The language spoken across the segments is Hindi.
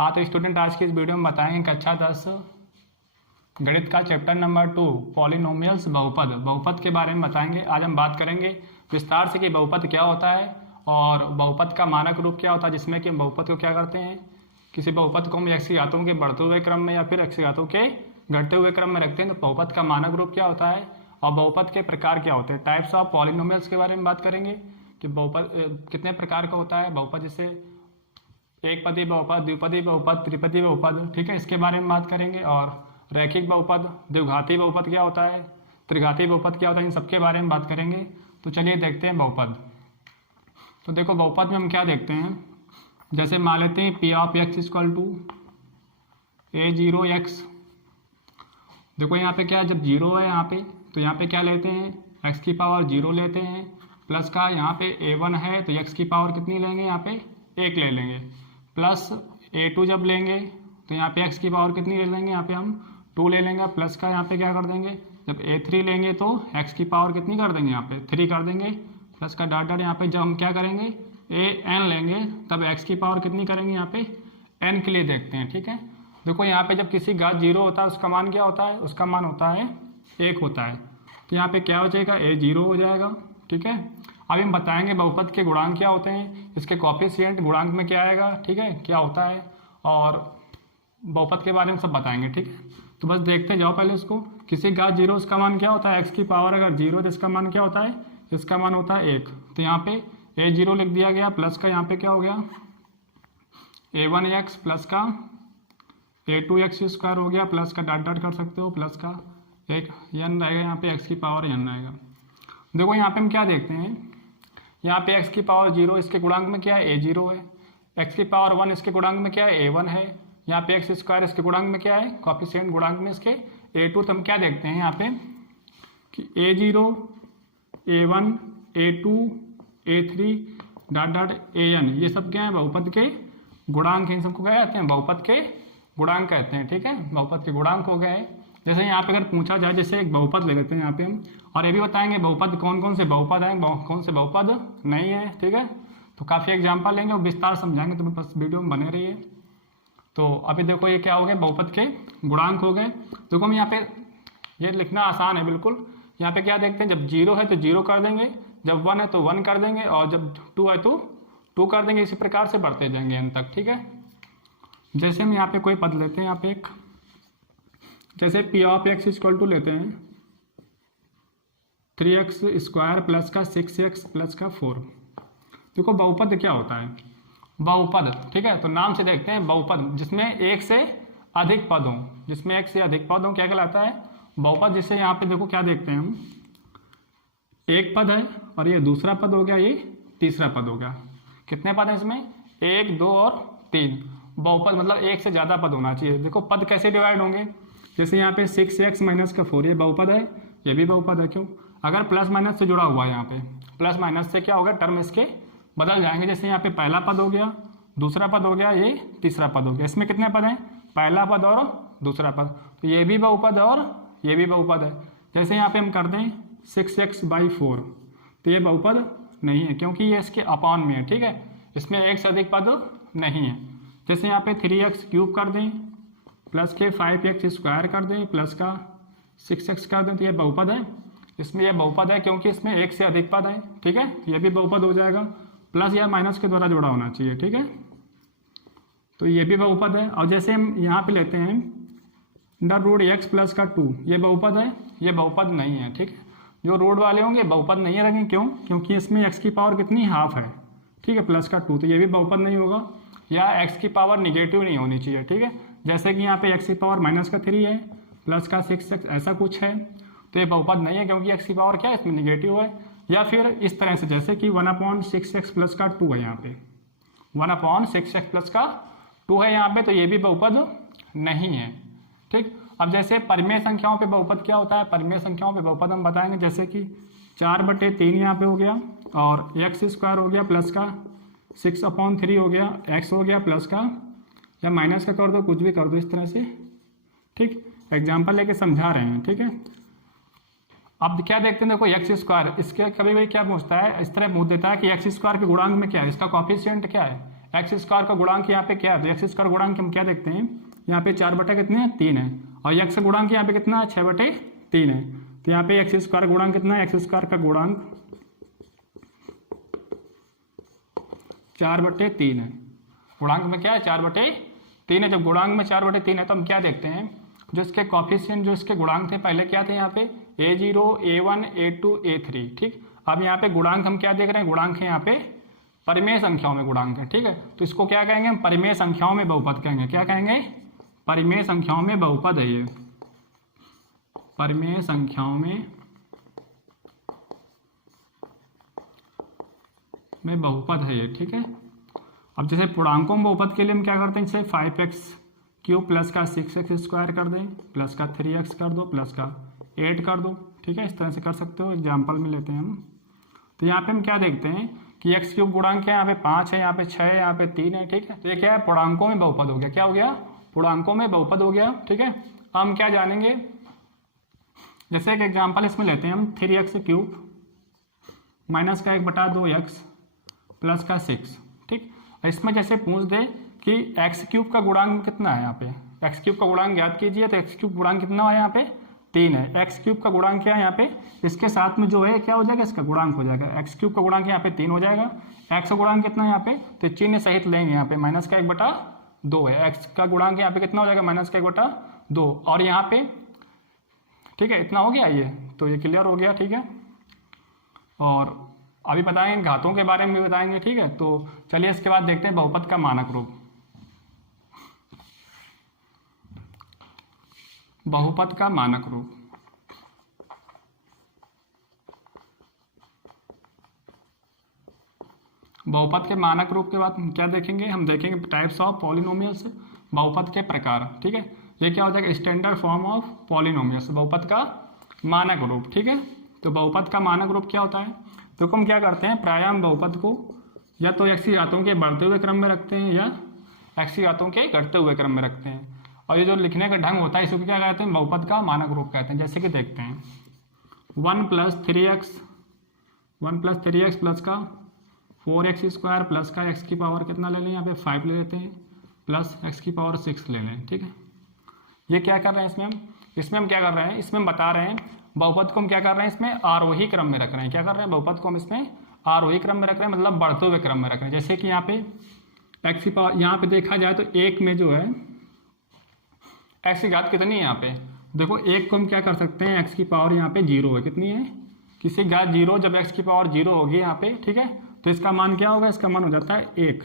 हाँ तो स्टूडेंट, आज की इस वीडियो में बताएंगे कक्षा 10 गणित का चैप्टर नंबर 2 पॉलिनोमियल्स बहुपद। बहुपद के बारे में बताएंगे। आज हम बात करेंगे विस्तार से कि बहुपद क्या होता है और बहुपद का मानक रूप क्या होता है, जिसमें कि हम बहुपद को क्या करते हैं, किसी बहुपद को हम x की घातों के बढ़ते हुए क्रम में या फिर x की घातों के घटते हुए क्रम में रखते हैं। तो बहुपद का मानक रूप क्या होता है और बहुपद के प्रकार क्या होते हैं। टाइप्स ऑफ पॉलिनोमियल्स के बारे में बात करेंगे कि बहुपद कितने प्रकार का होता है। बहुपद जैसे एक पदी बहुपद, द्विपदी बहुपद, त्रिपदी बहुपद, ठीक है, इसके बारे में बात करेंगे। और रैखिक बहुपद, द्विघाती बहुपद क्या होता है, त्रिघाती बहुपद क्या होता है, इन सबके बारे में बात करेंगे। तो चलिए देखते हैं बहुपद। तो देखो बहुपद में हम क्या देखते हैं, जैसे मान लेते हैं P of X equal to a0x। देखो यहाँ पे क्या है, जब जीरो है यहाँ पे तो यहाँ पे क्या लेते हैं, x की पावर 0 लेते हैं, प्लस का यहाँ पे a1 है तो x की पावर कितनी लेंगे, यहाँ पे 1 ले लेंगे, प्लस a2 जब लेंगे तो यहाँ पे x की पावर कितनी ले लेंगे, यहाँ पे हम 2 ले लेंगे, प्लस का यहाँ पे क्या कर देंगे, जब a3 लेंगे तो x की पावर कितनी कर देंगे, यहाँ पे 3 कर देंगे, प्लस का डॉट डॉट यहाँ पे जब हम क्या करेंगे an लेंगे तब x की पावर कितनी करेंगे, यहाँ पे n के लिए देखते हैं, ठीक है। देखो यहाँ पे जब किसी घात 0 होता है उसका मान क्या होता है, उसका मान होता है 1 होता है। तो यहाँ पे क्या हो जाएगा, a0 हो जाएगा, ठीक है। अभी हम बताएंगे बहुपद के गुणांक क्या होते हैं, इसके कॉफिशिएंट गुणांक में क्या आएगा, ठीक है, क्या होता है, और बहुपद के बारे में सब बताएंगे, ठीक है। तो बस देखते जाओ पहले इसको। किसी घात 0 इसका मान क्या होता है, x की पावर अगर 0 तो इसका मान क्या होता है, इसका मान होता है 1। तो यहाँ पे a0 लिख दिया गया, प्लस का यहाँ पे क्या हो गया a1x, प्लस का a2x स्क्वायर हो गया, प्लस का डॉट डॉट कर सकते हो, प्लस का एक n रहेगा, यहाँ पे x की पावर n रहेगा। देखो यहाँ पे हम क्या देखते हैं, यहाँ पे x की पावर 0 इसके गुणांक में क्या है, a0 है, x की पावर 1 इसके गुणांक में क्या है, a1 है, यहाँ पे x स्क्वायर इसके गुणांक में क्या है, कॉफिशिएंट गुणांक में इसके a2। तो हम क्या देखते हैं यहाँ पे कि a0, a1, a2, a3 dot dot an, ये सब क्या है, बहुपद के गुणांक। इन सबको क्या कहते हैं, बहुपद के गुणांक कहते हैं, ठीक है। बहुपद के गुणांक हो गए। जैसे यहाँ पे अगर पूछा जाए, जैसे एक बहुपद ले लेते हैं यहाँ पे हम, और ये भी बताएंगे बहुपद कौन कौन से बहुपद हैं, कौन से बहुपद नहीं है, ठीक है। तो काफ़ी एग्जाम्पल लेंगे और विस्तार समझाएंगे, तो बस वीडियो में बने रहिए। तो अभी देखो ये क्या हो गए, बहुपद के गुणांक हो गए। देखो हम यहाँ पे ये लिखना आसान है बिल्कुल। यहाँ पे क्या देखते हैं, जब 0 है तो 0 कर देंगे, जब 1 है तो 1 कर देंगे, और जब 2 है तो 2 कर देंगे। इसी प्रकार से बढ़ते जाएंगे n तक, ठीक है। जैसे हम यहाँ पे कोई पद लेते हैं, यहाँ पे एक जैसे P of X equal to लेते हैं 3x स्क्वायर प्लस का 6x प्लस का 4। देखो बहुपद क्या होता है, बहुपद, ठीक है। तो नाम से देखते हैं बहुपद, जिसमें एक से अधिक पद हों, जिसमें एक से अधिक पद हों क्या कहलाता है, बहुपद। जिससे यहाँ पे देखो क्या देखते हैं हम, एक पद है और ये दूसरा पद हो गया, ये तीसरा पद हो गया। कितने पद हैं इसमें, 1, 2 और 3। बहुपद मतलब एक से ज़्यादा पद होना चाहिए। देखो पद कैसे डिवाइड होंगे, जैसे यहाँ पे 6x माइनस का 4 ये बहुपद है, ये भी बहुपद है। क्यों, अगर प्लस माइनस से जुड़ा हुआ है, यहाँ पे प्लस माइनस से क्या होगा, टर्म इसके बदल जाएंगे। जैसे यहाँ पे पहला पद हो गया, दूसरा पद हो गया, ये तीसरा पद हो गया। इसमें कितने पद हैं, पहला पद और दूसरा पद, तो ये भी बहुपद है और ये भी बहुपद है। जैसे यहाँ पे हम कर दें 6x/4, तो ये बहुपद नहीं है क्योंकि ये इसके अपॉन में है, ठीक है, इसमें एक से अधिक पद नहीं है। जैसे यहाँ पे 3x³ कर दें, प्लस के 5x स्क्वायर कर दें, प्लस का 6x कर दें, तो ये बहुपद है। इसमें यह बहुपद है क्योंकि इसमें एक से अधिक पद है, ठीक है, ये भी बहुपद हो जाएगा। प्लस या माइनस के द्वारा जुड़ा होना चाहिए, ठीक है, तो ये भी बहुपद है। और जैसे हम यहाँ पे लेते हैं x प्लस का 2, ये बहुपद है, ये बहुपद नहीं है, ठीक है। जो रूट वाले होंगे बहुपद नहीं है रखेंगे, क्यों, क्योंकि इसमें x की पावर कितनी, हाफ है, ठीक है, प्लस का 2, तो ये भी बहुपद नहीं होगा। या x की पावर निगेटिव नहीं होनी चाहिए, ठीक है। जैसे कि यहाँ पे x की पावर -3 है, प्लस का 6x ऐसा कुछ है, तो ये बहुपद नहीं है क्योंकि x की पावर क्या है, इसमें निगेटिव है। या फिर इस तरह से जैसे कि 1/6x प्लस का 2 है, यहाँ पे 1/6x प्लस का 2 है यहाँ पे, तो ये भी बहुपद नहीं है, ठीक। अब जैसे परिमेय संख्याओं पे बहुपद क्या होता है, परिमेय संख्याओं पे बहुपद हम बताएंगे। जैसे कि 4/3 यहाँ पे हो गया, और x स्क्वायर हो गया, प्लस का 6/3 हो गया, x हो गया, प्लस का या माइनस का कर दो, कुछ भी कर दो इस तरह से, ठीक। एग्जाम्पल लेके समझा रहे हैं, ठीक है। अब क्या देखते हैं, देखो एक्स स्क्वायर, इसके कभी कभी क्या पूछता है, इस तरह पूछ देता है कि एक्स स्क्वायर के गुणांक में क्या है, इसका कॉफिशिएंट क्या है, एक्स स्क्वायर का गुणांक यहाँ पे क्या है, तो एक्स स्क्वायर गुणांक हम क्या देखते हैं यहाँ पे 4 बटे कितने हैं 3 है, और एक्स का गुणांक यहाँ पे कितना है 6 बटे 3 है। तो यहाँ पे एक्स स्क्वायर गुणांक कितना है, एक्स स्क्वायर का गुणांक 4 बटे 3 है। गुणांक में क्या है 4 बटे 3 है। जब गुणांक में 4 बटे 3 है तो हम क्या देखते हैं, जो इसके कॉफिशिएंट जो इसके गुणांक थे पहले क्या थे यहाँ पे a0 a1 a2 a3, ठीक। अब यहाँ पे गुणांक हम क्या देख रहे हैं, गुणांक है यहाँ पे परिमेय संख्याओं में गुणांक है, ठीक है। तो इसको क्या कहेंगे हम, परिमेय संख्याओं में बहुपद कहेंगे। क्या कहेंगे, परिमेय संख्याओं में बहुपद है ये, परिमेय संख्याओं में बहुपद है ये, ठीक है। अब जैसे पूर्णांकों में बहुपद के लिए हम क्या करते हैं, जैसे 5x³ प्लस का 6x² कर दें, प्लस का 3x कर दो, प्लस का 8 कर दो, ठीक है। इस तरह से कर सकते हो। एग्जाम्पल में लेते हैं हम, तो यहाँ पे हम क्या देखते हैं कि x³ गुणांक है यहाँ पे 5 है, यहाँ पे 6 है, यहाँ पे 3 है, ठीक है। तो ये क्या है, पूर्णांकों में बहुपद हो गया। क्या हो गया, पूर्णांकों में बहुपद हो गया, ठीक है। हम क्या जानेंगे, जैसे एक एग्जाम्पल इसमें लेते हैं हम 3x³ माइनस का 1/2x प्लस का 6, ठीक। इसमें जैसे पूछ दे कि x³ का गुणांक कितना है, यहाँ पे x³ का गुणांक ज्ञात कीजिए, तो x³ गुणांक कितना है यहाँ पे 3 है। x³ का गुणांक क्या है यहाँ पे, इसके साथ में जो है क्या हो जाएगा, इसका गुणांक हो जाएगा। x³ का गुणांक यहाँ पे 3 हो जाएगा, x का गुणांक कितना है यहाँ पे, तो चिन्ह सहित लेंगे यहाँ पे माइनस का 1/2 है। x का गुणांक यहाँ पे कितना हो जाएगा, माइनस का 1/2, और यहाँ पे ठीक है, इतना हो गया ये, तो ये क्लियर हो गया, ठीक है। और अभी बताएंगे घातों के बारे में भी बताएंगे, ठीक है। तो चलिए इसके बाद देखते हैं बहुपद का मानक रूप। बहुपद का मानक रूप, बहुपद के मानक रूप के बाद हम क्या देखेंगे, हम देखेंगे टाइप्स ऑफ पॉलिनोमियल्स, बहुपद के प्रकार, ठीक है। ये क्या हो जाएगा, स्टैंडर्ड फॉर्म ऑफ पॉलिनोमियल्स, बहुपद का मानक रूप, ठीक है। तो बहुपद का मानक रूप क्या होता है, तो हम क्या करते हैं, प्रायः हम बहुपद को या तो x की घातों के बढ़ते हुए क्रम में रखते हैं या x की घातों के घटते हुए क्रम में रखते हैं। और ये जो लिखने का ढंग होता है इसको क्या कहते हैं, बहुपद का मानक रूप कहते हैं। जैसे कि देखते हैं 1 + 3x प्लस का 4x² प्लस का x की पावर कितना ले लें, यहाँ पे 5 ले लेते हैं, प्लस x की पावर 6 ले लें, ठीक है। ये क्या कर रहे हैं इसमें हम क्या कर रहे हैं, इसमें हम बता रहे हैं बहुपद को हम क्या कर रहे हैं, इसमें आरोही क्रम में रख रहे हैं। क्या कर रहे हैं, बहुपद को हम इसमें आरोही क्रम में रख रहे हैं, मतलब बढ़ते हुए क्रम में रख रहे हैं। जैसे कि यहाँ पे x की पावर, यहाँ पे देखा जाए तो 1 में जो है x की घात कितनी है, यहाँ पे देखो 1 को हम क्या कर सकते हैं, x की पावर यहाँ पे 0 है, कितनी है, किसी घात 0, जब x की पावर 0 होगी यहाँ पे, ठीक है, तो इसका मान क्या होगा, इसका मान हो जाता है 1,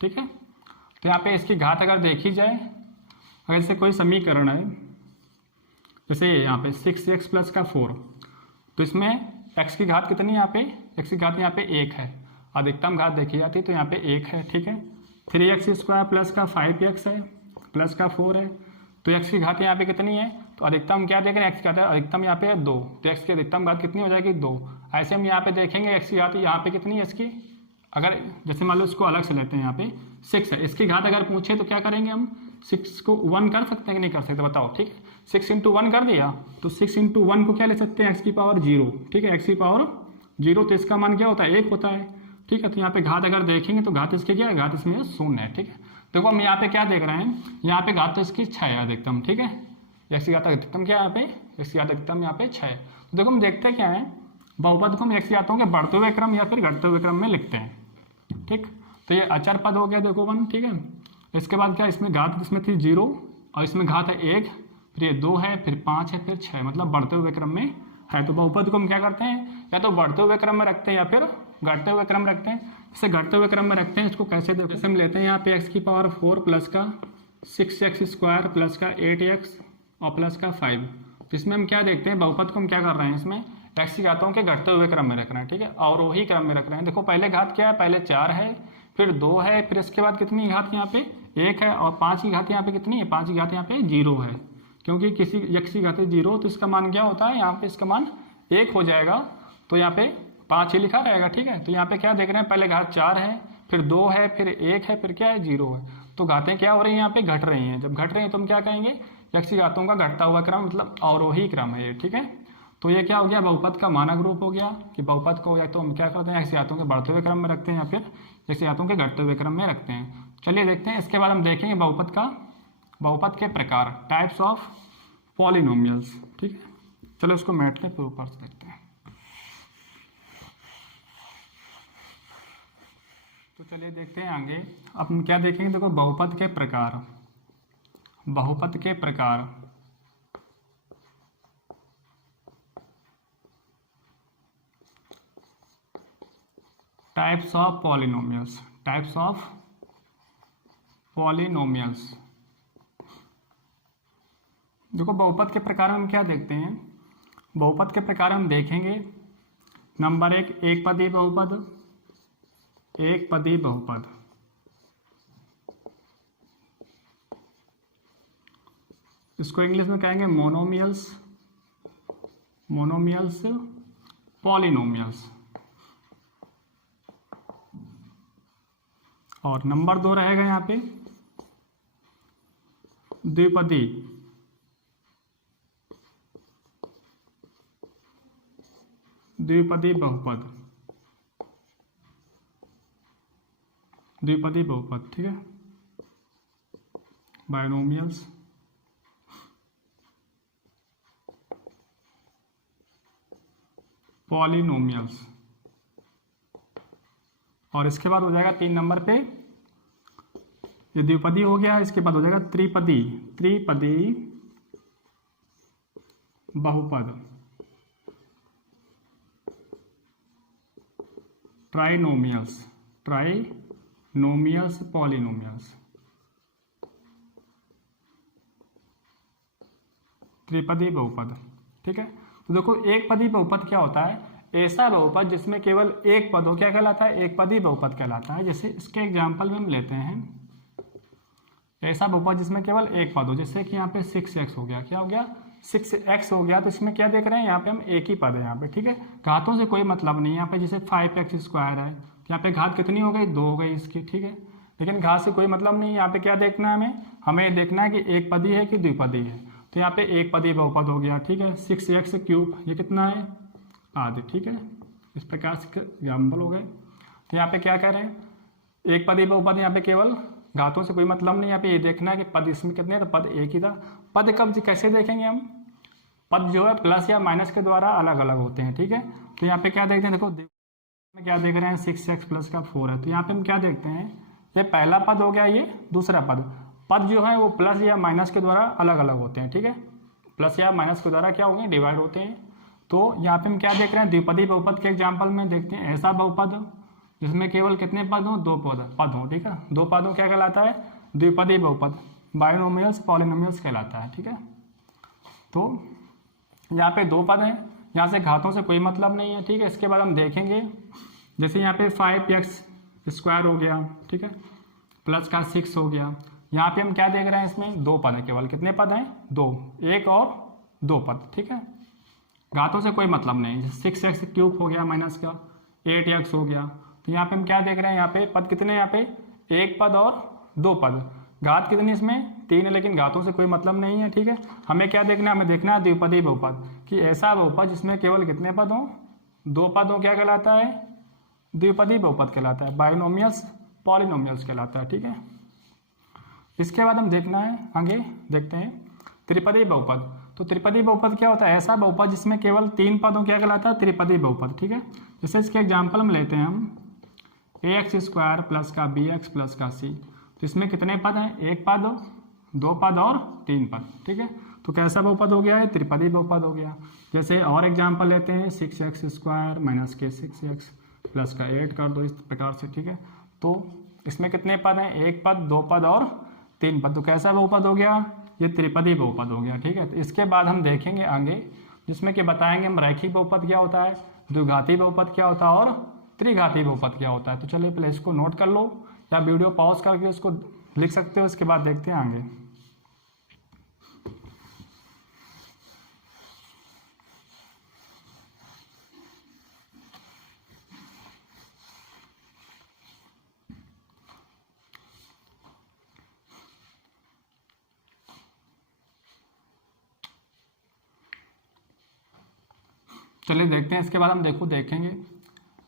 ठीक है। तो यहाँ पे इसकी घात अगर देखी जाए, अगर जैसे कोई समीकरण है, जैसे यहाँ पे 6x प्लस का 4, तो इसमें x की घात कितनी है, यहाँ पे x की घात यहाँ पे 1 है, अधिकतम घात देखी जाती है तो यहाँ पे 1 है, ठीक है। 3x² प्लस का 5x है प्लस का 4 है, तो x की घात यहाँ पे कितनी है, तो अधिकतम क्या देख रहे हैं, x की घात अधिकतम यहाँ पे है 2, तो x की अधिकतम घात कितनी हो जाएगी 2। ऐसे हम यहाँ पे देखेंगे x की घात यहाँ पे कितनी है इसकी, अगर जैसे मान लो इसको अलग से लेते हैं, यहाँ पे 6 है, इसकी घात अगर पूछे तो क्या करेंगे हम, 6 को 1 कर सकते हैं कि नहीं कर सकते, बताओ, ठीक है। 6 × 1 कर दिया, तो 6 × 1 को क्या ले सकते हैं, x की पावर 0, ठीक है, x की पावर 0, तो इसका मान क्या होता है, 1 होता है, ठीक है। तो यहाँ पे घात अगर देखेंगे तो घात इसके क्या है, घात इसमें 0 है, ठीक है। देखो हम यहाँ पे क्या देख रहे हैं, यहाँ पे घात तो इसकी 6 है अधिकतम, ठीक है, x की घात अधिकतम क्या है यहाँ पे, x की घात अधिकतम यहाँ पे 6 है। तो देखो हम देखते क्या है, बहुपद को हम x की घातों के बढ़ते हुए क्रम या फिर घटते हुए क्रम में लिखते हैं, ठीक। तो ये अचर पद हो गया, देखो 1, ठीक है। इसके बाद क्या, इसमें घात इसमें थी 0, और इसमें घात है 1, फिर ये 2 है, फिर 5 है, फिर 6, मतलब बढ़ते हुए क्रम में है। तो बहुपद को हम क्या करते हैं, या तो बढ़ते हुए क्रम में रखते हैं या फिर घटते हुए क्रम रखते हैं। जैसे घटते हुए क्रम में रखते हैं, इसको कैसे देखो, जैसे हम लेते हैं यहाँ पे x की पावर 4 प्लस का 6x² प्लस का 8x और प्लस का 5। तो इसमें हम क्या देखते हैं, बहुपद को हम क्या कर रहे हैं, इसमें x की घातों के घटते हुए क्रम में रख रहे हैं, ठीक है, और वही क्रम में रख रहे हैं। देखो पहले घात क्या है, पहले 4 है, फिर 2 है, फिर इसके बाद कितनी घात यहाँ पे 1 है, और 5 की घात यहाँ पे कितनी है, 5 की घात यहाँ पे 0 है, क्योंकि किसी x की घात 0, तो इसका मान क्या होता है, यहाँ पे इसका मान 1 हो जाएगा, तो यहाँ पे 5 ही लिखा रहेगा, ठीक है। तो यहाँ पे क्या देख रहे हैं, पहले घात 4 है, फिर 2 है, फिर 1 है, फिर क्या है 0 है, तो घातें क्या हो रही हैं, यहाँ पे घट रही हैं। जब घट रही हैं तो हम क्या कहेंगे, x की घातों का घटता हुआ क्रम, मतलब अवरोही क्रम है ये, ठीक है। तो ये क्या हो गया, बहुपद का मानक रूप हो गया, कि बहुपद को या तो हम क्या करते हैं, x की घातों के बढ़ते हुए क्रम में रखते हैं या फिर जैसे धातुओं के घटते हुए क्रम में रखते हैं। चलिए देखते हैं, इसके बाद हम देखेंगे बहुपद के प्रकार, टाइप्स ऑफ पॉलिनोमियल्स। ठीक है, चलो इसको मैट में ऊपर से देखते हैं। तो चलिए देखते हैं आगे। अब हम क्या देखेंगे, देखो बहुपद के प्रकार, बहुपद के प्रकार, types of polynomials, types of polynomials. देखो बहुपद के प्रकार हम क्या देखते हैं, बहुपद के प्रकार हम देखेंगे। नंबर एक पदी बहुपद, एक पदी बहुपद। इसको इंग्लिश में कहेंगे मोनोमियल्स, मोनोमियल्स, पॉलिनोमियल्स। और नंबर 2 रहेगा यहाँ पे द्विपदी, द्विपदी बहुपद, द्विपदी बहुपद। ठीक है, बाइनोमियल्स, पॉलिनोमियल्स। और इसके बाद हो जाएगा 3 नंबर पे, ये द्विपदी हो गया, इसके बाद हो जाएगा त्रिपदी, त्रिपदी बहुपद, ट्राइनोमियल्स, ट्राइनोमियल्स, पॉलिनोमियल्स। त्रिपदी बहुपद। ठीक है, तो देखो एक पदी बहुपद क्या होता है, ऐसा बहुपद जिसमें केवल एक पद हो, क्या कहलाता है, एक पदी बहुपद कहलाता है। जैसे इसके एग्जांपल में हम लेते हैं, ऐसा बहुपद जिसमें केवल एक पद हो, जैसे कि यहाँ पे 6x हो गया, क्या हो गया, 6x हो गया। तो इसमें क्या देख रहे हैं, यहाँ पे हम एक ही पद है यहाँ पे। ठीक है, घातों से कोई मतलब नहीं है यहाँ पे। जैसे 5x² है, यहाँ पे घात कितनी हो गई, 2 हो गई इसकी। ठीक है, लेकिन घात से कोई मतलब नहीं है। यहाँ पे क्या देखना है हमें देखना है कि एक पदी है कि द्विपदी है। तो यहाँ पे एक पदी बहुपद हो गया। ठीक है, 6x³ ये कितना है, आधे। ठीक है, इस प्रकार से एग्जाम्पल हो गए। तो यहाँ पे क्या कह रहे हैं, एक पदी बहुपद, यहाँ पे केवल घातों से कोई मतलब नहीं। यहाँ पे ये देखना है कि पद इसमें कितने हैं, तो पद एक ही था। पद कब कैसे देखेंगे हम, पद जो है प्लस या माइनस के द्वारा अलग अलग होते हैं। ठीक है, तो यहाँ पे क्या देखते हैं, देखो क्या देख रहे हैं, 6x प्लस का 4 है। तो यहाँ पे हम क्या देखते हैं, ये पहला पद हो गया, ये दूसरा पद। पद जो है वो प्लस या माइनस के द्वारा अलग अलग होते हैं। ठीक है, प्लस या माइनस के द्वारा क्या होंगे, डिवाइड होते हैं। तो यहाँ पे हम क्या देख रहे हैं, द्विपदी बहुपद के एग्जाम्पल में देखते हैं, ऐसा बहुपद जिसमें केवल कितने पद हो, 2 पद हो। ठीक है, 2 पदों क्या कहलाता है, द्विपदी बहुपद, बाइनोमियल्स, पॉलिनोमियल्स कहलाता है। ठीक है, तो यहाँ पे 2 पद हैं, यहाँ से घातों से कोई मतलब नहीं है। ठीक है, इसके बाद हम देखेंगे, जैसे यहाँ पे 5x² हो गया। ठीक है, प्लस का 6 हो गया। यहाँ पे हम क्या देख रहे हैं, इसमें 2 पद है, केवल कितने पद हैं, 2, 1 और 2 पद। ठीक है, घातों से कोई मतलब नहीं। 6x³ हो गया माइनस का 8x हो गया। तो यहाँ पे हम क्या देख रहे हैं, यहाँ पे पद कितने, यहाँ पे 1 पद और 2 पद। घात कितनी इसमें, 3 है, लेकिन घातों से कोई मतलब नहीं है। ठीक है, हमें क्या देखना है, हमें देखना है द्विपदी बहुपद, कि ऐसा बहुपद जिसमें केवल कितने पद हों, 2 पद हों, क्या कहलाता है, द्विपदी बहुपद कहलाता है। बाइनोमियल्स, पॉलिनोमियल्स कहलाता है। ठीक है, इसके बाद हम देखना है, आगे देखते हैं त्रिपदी बहुपद। तो त्रिपदी बहुपद क्या होता है, ऐसा बहुपद जिसमें केवल 3 पद हों, क्या कहलाता है, त्रिपदी बहुपद। ठीक है, जैसे इसके एग्जाम्पल हम लेते हैं हम, ax² प्लस का bx प्लस का c। तो इसमें कितने पद हैं, 1 पद, 2 पद और 3 पद। ठीक है, तो कैसा बहुपद हो गया है, त्रिपदी बहुपद हो गया। जैसे और एग्जाम्पल लेते हैं, 6x² माइनस के 6x प्लस का 8 कर दो, इस प्रकार से। ठीक है, तो इसमें कितने पद हैं, 1 पद, 2 पद और 3 पद। तो कैसा बहुपद हो गया, ये त्रिपदी बहुपद हो गया। ठीक है, तो इसके बाद हम देखेंगे आगे, जिसमें कि बताएंगे हम रैखिक बहुपद क्या होता है, द्विघाती बहुपद क्या होता है और त्रिघाती बहुपद क्या होता है। तो चलिए पहले इसको नोट कर लो, या वीडियो पॉज करके इसको लिख सकते हो, इसके बाद देखते हैं आगे। चलिए देखते हैं, इसके बाद हम देखेंगे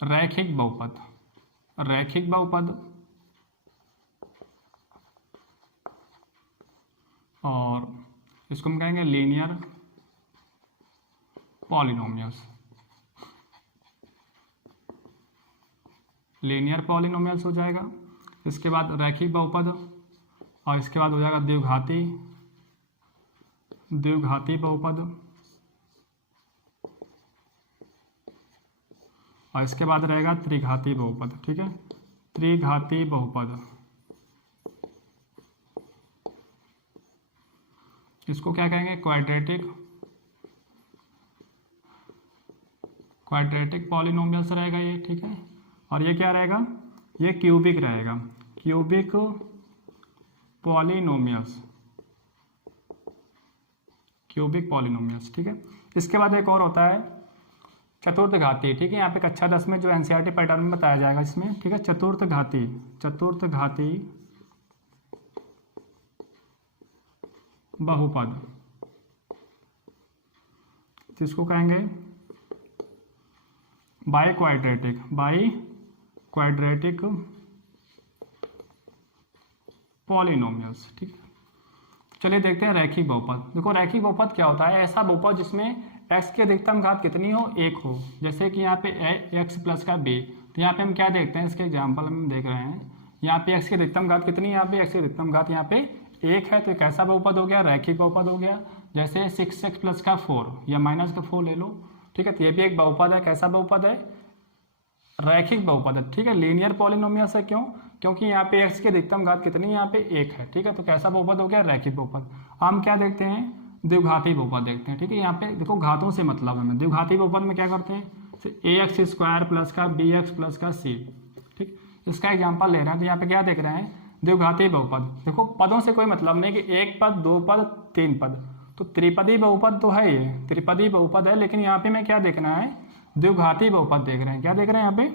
रैखिक बहुपद, रैखिक बहुपद और इसको हम कहेंगे लीनियर पॉलिनोमियल्स। लीनियर पॉलिनोमियल्स हो जाएगा, इसके बाद रैखिक बहुपद और इसके बाद हो जाएगा द्विघाती बहुपद और इसके बाद रहेगा त्रिघाती बहुपद। ठीक है, त्रिघाती बहुपद, इसको क्या कहेंगे? क्वाड्रेटिक पॉलिनोमियल्स रहेगा ये। ठीक है, और ये क्या रहेगा? ये क्यूबिक रहेगा, क्यूबिक पॉलिनोमियल्स, क्यूबिक पॉलिनोमियल्स। ठीक है, इसके बाद एक और होता है चतुर्थघाती। ठीक है, यहाँ पे कक्षा 10 में जो एनसीईआरटी पैटर्न में बताया जाएगा इसमें। ठीक है, चतुर्थघाती बहुपद, जिसको कहेंगे बाई क्वाड्रेटिक पॉलिनोमियल्स। ठीक है, चलिए देखते हैं रैखिक बहुपद। देखो रैखिक बहुपद क्या होता है? ऐसा बहुपद जिसमें x की अधिकतम घात कितनी हो? 1 हो। जैसे कि यहाँ पे x प्लस का b, तो यहाँ पे हम क्या देखते हैं? इसके एग्जाम्पल हम देख रहे हैं, यहाँ पे x की अधिकतम घात कितनी है? यहाँ पे x की अधिकतम घात यहाँ पे 1 है, तो एक ऐसा बहुपद हो गया, रैखिक बहुपद हो गया। जैसे 6x प्लस का 4 या माइनस का 4 ले लो। ठीक है, तो ये भी एक बहुपद है। कैसा बहुपद है? रैखिक बहुपद है। ठीक है, लीनियर पॉलिनोमियल्स है। क्यों? क्योंकि यहाँ पे x की अधिकतम घात कितनी है? यहाँ पे 1 है। ठीक है, तो कैसा बहुपद हो गया? रैखिक बहुपद। हम क्या देखते हैं? द्विघाती बहुपद देखते हैं। ठीक है, यहाँ पे देखो घातों से मतलब है। द्विघाती बहुपद में क्या करते हैं? ax स्क्वायर प्लस का bx प्लस का c। ठीक, इसका एग्जाम्पल ले रहे हैं, तो यहाँ पे क्या देख रहे हैं? द्विघाती बहुपद। देखो पदों से कोई मतलब नहीं कि 1 पद, 2 पद, 3 पद, तो त्रिपदी बहुपद तो है, ये त्रिपदी बहुपद है। लेकिन यहाँ पे मैं क्या देखना है? द्विघाती बहुपद देख रहे हैं। क्या देख रहे हैं? यहाँ पे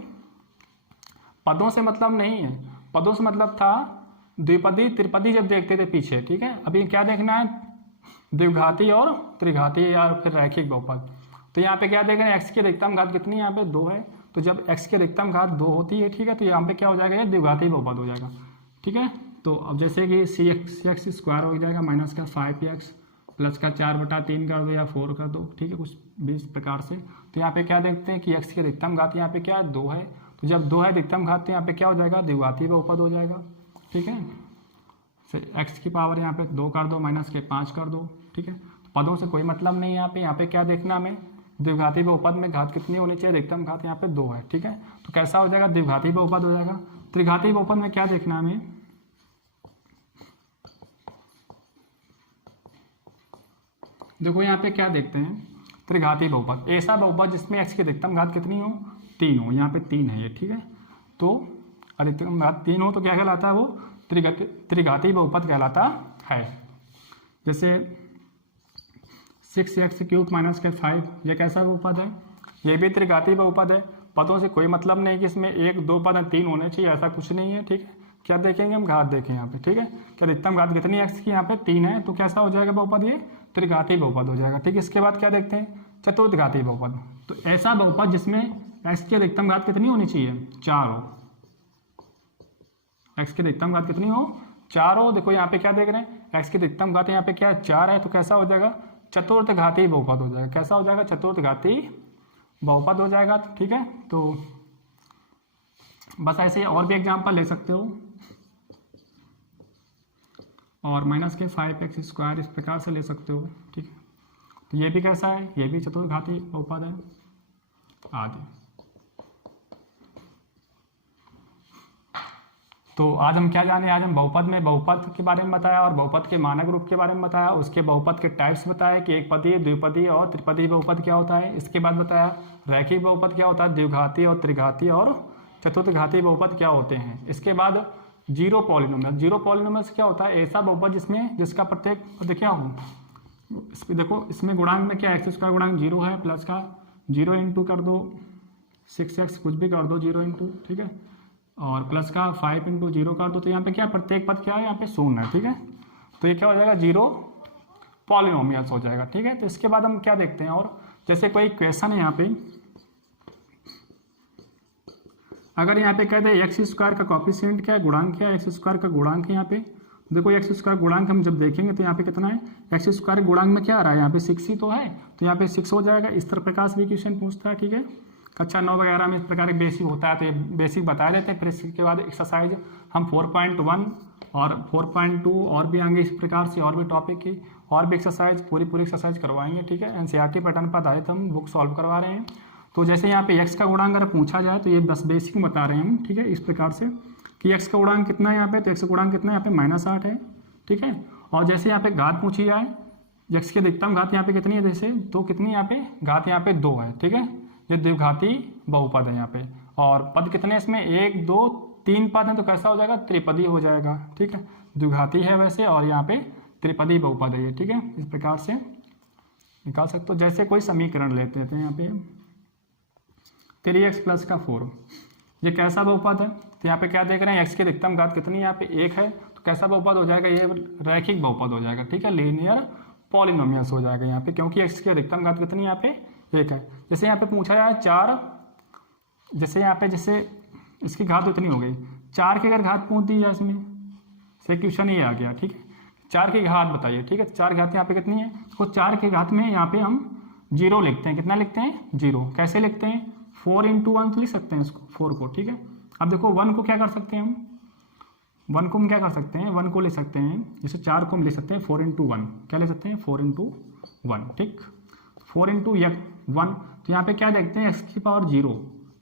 पदों से मतलब नहीं है, पदों से मतलब था द्विपदी त्रिपदी जब देखते थे पीछे। ठीक है, अभी क्या देखना है? द्विघाती और त्रिघाती या फिर रैखिक बहुपद। तो यहाँ पे क्या देख रहे हैं? x की अधिकतम घात कितनी है? यहाँ पे 2 है, तो जब x की अधिकतम घात 2 होती है, ठीक है, तो यहाँ पे क्या हो जाएगा? ये द्विघाती बहुपद हो जाएगा। ठीक है, तो अब जैसे कि cx स्क्वायर हो जाएगा माइनस का 5x प्लस का 4/3 कर दो या 4 कर दो। ठीक है, कुछ भी इस प्रकार से। तो यहाँ पे क्या देखते हैं कि x की अधिकतम घात यहाँ पे क्या है? 2 है, तो जब 2 है अधिकतम घात, तो यहाँ पे क्या हो जाएगा? द्विघाती बहुपद हो जाएगा। ठीक है, x की पावर यहाँ पे 2 कर दो, माइनस के 5 कर दो। ठीक है, तो पदों से कोई मतलब नहीं है यहाँ पे। यहाँ पे क्या देखना हमें? द्विघाती बहुपद में घात कितनी होनी चाहिए? अधिकतम घात यहाँ पे 2 है। ठीक है, तो कैसा हो जाएगा? द्विघाती बहुपद हो जाएगा। त्रिघाती बहुपद में क्या देखना हमें? देखो यहाँ पे क्या देखते हैं? त्रिघाती बहुपद, ऐसा बहुपद जिसमें x की अधिकतम घात कितनी हो? 3 हो। यहाँ पे 3 है ये। ठीक है, तो अधिकतम घात 3 हो तो क्या कहलाता है? वो त्रिघाती बहुपद कहलाता है। जैसे 6x³ माइनस के 5, ये कैसा बहुपद है? ये भी त्रिघाती बहुपद है। पदों से कोई मतलब नहीं कि इसमें 1, 2 पद 3 होने चाहिए, ऐसा कुछ नहीं है। ठीक है, क्या देखेंगे हम? घात देखें यहाँ पे। ठीक है, क्या अधिकतम घात कितनी है x की? यहाँ पे 3 है, तो कैसा हो जाएगा बहुपद? ये त्रिघाती बहुपद हो जाएगा। ठीक है, इसके बाद क्या देखते हैं? चतुर्थघाती बहुपद। तो ऐसा बहुपद जिसमें x की अधिकतम घात कितनी होनी चाहिए? 4 हो। x की अधिकतम घात कितनी हो? 4 हो। देखो यहाँ पे क्या देख रहे हैं? x की अधिकतम घात यहाँ पे क्या है? 4 है, तो कैसा हो जाएगा? चतुर्थघाती बहुपद हो जाएगा। कैसा हो जाएगा? चतुर्थघाती बहुपद हो जाएगा। ठीक है, तो बस ऐसे और भी एग्जाम्पल ले सकते हो, और माइनस के 5x स्क्वायर इस प्रकार से ले सकते हो। ठीक है, तो ये भी कैसा है? ये भी चतुर्थघाती बहुपद है आदि। तो आज हम क्या जाने? आज हम बहुपद में बहुपद के बारे में बताया और बहुपद के मानक रूप के बारे में बताया। उसके बहुपद के टाइप्स बताए कि एक पदीय, द्विपदीय और त्रिपदीय बहुपद क्या होता है। इसके बाद बताया रैखिक बहुपद क्या होता है, द्विघाती और त्रिघाती और चतुर्थघाती बहुपद क्या होते हैं। इसके बाद जीरो पॉलिनोमियल। जीरो पॉलिनोमियल क्या होता है? ऐसा बहुपद जिसका प्रत्येक पद क्या हो। इस पे देखो, इसमें गुणांक में क्या है? x का गुणांक 0 है, प्लस का 0 इंटू कर दो 6x, कुछ भी कर दो 0 इंटू। ठीक है, और प्लस का 5 इंटू 0 कर दो, तो यहाँ पे क्या प्रत्येक पद क्या है? यहाँ पे 0 है। ठीक है, तो ये क्या हो जाएगा? जीरो पॉलिनोमियल्स हो जाएगा। ठीक है, तो इसके बाद हम क्या देखते हैं? और जैसे कोई क्वेश्चन है यहाँ पे, अगर यहाँ पे कहते हैं एक्स स्क्वायर का कॉफिशिएंट क्या है, गुणांक क्या है, एक्स स्क्वायर का गुणांक है यहाँ पे, देखो एक्स स्क्वायर गुणांक हम जब देखेंगे तो यहाँ पे कितना है, एक्स स्क्वायर गुणांक में क्या आ रहा है, यहाँ पे 6 ही तो है, तो यहाँ पे 6 हो जाएगा। इस तरह प्रकार से भी क्वेश्चन पूछता है, ठीक है। कक्षा 9 वगैरह में इस प्रकार के बेसिक होता है, तो ये बेसिक बता देते हैं। फिर इसके बाद एक्सरसाइज हम 4.1 और 4.2 और भी आएंगे इस प्रकार से, और भी टॉपिक की और भी एक्सरसाइज पूरी एक्सरसाइज करवाएंगे, ठीक है। एनसीईआरटी पैटर्न पर आधारित हम बुक सॉल्व करवा रहे हैं। तो जैसे यहाँ पे एक्स का गुणांक अगर पूछा जाए तो ये बस बेसिक बता रहे हैं हम, ठीक है, इस प्रकार से कि एक्स का गुणांक कितना है यहाँ पे, तो एक्स का गुणांक कितना है यहाँ पे -8 है, ठीक है। और जैसे यहाँ पे घात पूछी जाए, एक्स की अधिकतम घात यहाँ पे कितनी है, जैसे तो कितनी यहाँ पे घात यहाँ पे 2 है, ठीक है। ये द्विघाती बहुपद है यहाँ पे, और पद कितने इसमें 1 2 3 पद हैं, तो कैसा हो जाएगा, त्रिपदी हो जाएगा, ठीक है। द्विघाती है वैसे, और यहाँ पे त्रिपदी बहुपद है ये, ठीक है। इस प्रकार से निकाल सकते हो। जैसे कोई समीकरण लेते हैं यहाँ पे 3x + का 4, ये कैसा बहुपद है, तो यहाँ पे क्या देख रहे हैं, एक्स की अधिकतम घात कितनी है, यहाँ पे 1 है, तो कैसा बहुपद हो जाएगा, ये रैखिक बहुपद हो जाएगा, ठीक है, लीनियर पॉलिनोमियल्स हो जाएगा यहाँ पे, क्योंकि एक्स की अधिकतम घात कितनी है, यहाँ पे 1 है। जैसे यहाँ पे पूछा जाए 4, जैसे यहाँ पे जैसे इसकी घात इतनी हो गई, 4 की अगर घात पूछ दी जाए इसमें, से क्वेश्चन ये आ गया, ठीक है, 4 की घात बताइए, ठीक है। 4 घात यहाँ पे कितनी है, तो 4 की घात में यहाँ पे हम 0 लिखते हैं, कितना लिखते हैं, 0। कैसे लिखते हैं, 4 × 1 तो लिख सकते हैं इसको, 4 को, ठीक है। अब देखो 1 को क्या कर सकते हैं हम, 1 को हम क्या कर सकते हैं, 1 को ले सकते हैं, जैसे 4 को हम ले सकते हैं 4 × 1, क्या ले सकते हैं, 4 × 1, ठीक। 4 × 1, तो यहाँ पे क्या देखते हैं, x⁻0,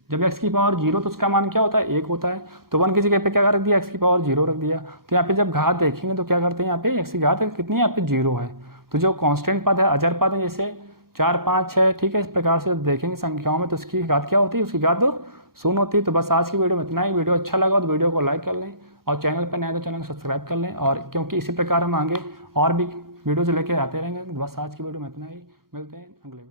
जब x⁻0 तो उसका मान क्या होता है, 1 होता है, तो 1 की जगह पे क्या रख दिया, x⁻0 रख दिया। तो यहाँ पे जब घात देखेंगे तो क्या करते हैं, यहाँ पे x की घात कितनी है, यहाँ पे 0 है, तो जो कांस्टेंट पद है, अजर पद है, जैसे 4 5 6, ठीक है, इस प्रकार से देखेंगे संख्याओं में तो उसकी घात क्या होती है, उसकी घात तो 0 होती है। तो बस आज की वीडियो में इतना ही। वीडियो अच्छा लगा तो वीडियो को लाइक कर लें, और चैनल पर नए तो चैनल को सब्सक्राइब कर लें, और क्योंकि इसी प्रकार हम आगे और भी वीडियोज लेके आते रहेंगे। बस आज की वीडियो में इतना ही, मिलते हैं अगले